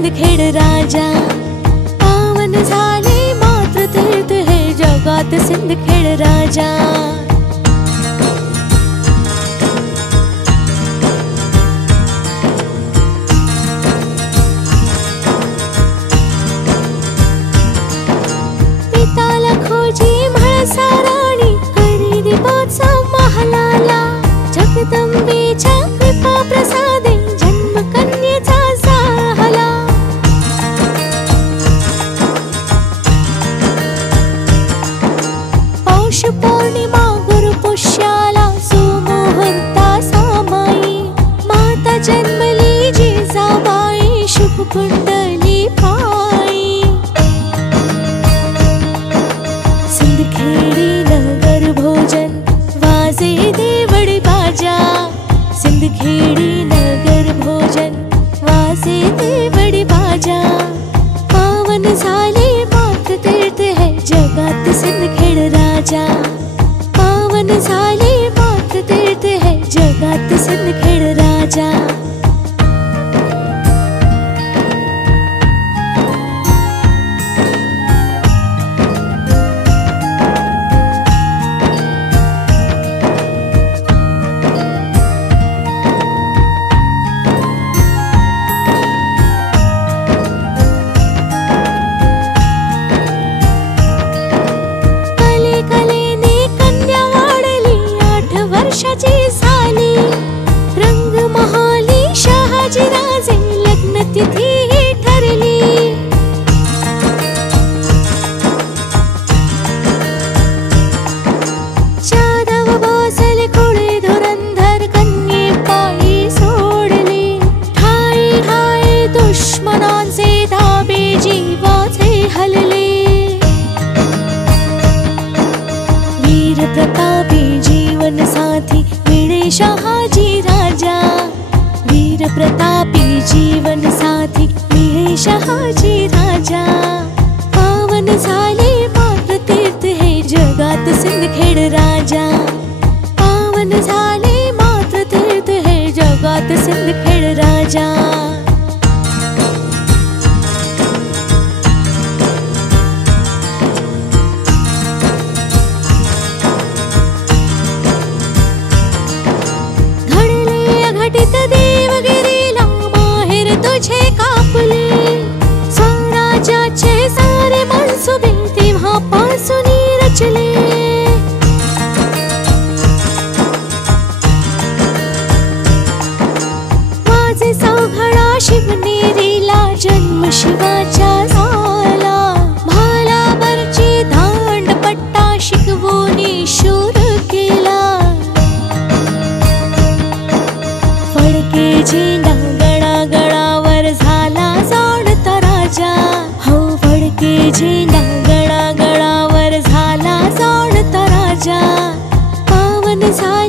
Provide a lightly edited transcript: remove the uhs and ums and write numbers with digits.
सिंदखेड राजा। पावन झाले मातृतीर्थ हे जगात सिंदखेड राजा। पिताला खोजी म्हाळसा राणी करी दीपोत्सव महालाला। जगदंबेच्या कृपा प्रसादे जन्म कन्येचा झाला। पौष पौर्णिमा गुरुपुष्याला सुमुहूर्ता सामाई। माता जन्मली जिजाबाई शुभ कुंडली पायी। सिंदखेडी नगर भोजन वाजे देवड़ी बाजा। सिंदखेडी नगर भोजन वाजे देवड़ी बाजा। पावन झाले मातृतीर्थ है जगात सिंदखेड राजा। पावन झाले मातृतीर्थ है जगात सिंदखेड राजा। रंग महाली शहाजी राजे लग्न तिथी ठरली। जाधव भोसले खुळे धुरंधर कन्ये पायी सोडले। ठाई ठाई दुश्मनांचे धाबे जीवाचे हलले। वीर प्रतापी जीवन साथी मिळे शहाजी राजा। वीर प्रतापी जीवन साथी मिळे शहाजी राजा। पावन झाले मातृतीर्थ हे जगात सिंदखेड राजा। पावन झाले मातृतीर्थ हे जगात सिंदखेड राजा। देवगिरीला माहेर तुझे कापले। स्वराज्याचे सारे मनसुबे तेव्हापासून रचले। वाजे सौघडा शिवनेरीला जन्म शिवाच्या झाला। भालावरची धांडपट्टा शिकवून शूर केला। फडके झेंडा गळागळावर झाला जाणता राजा। हो फडके झेंडा गळागळावर झाला जाणता राजा। पावन झाले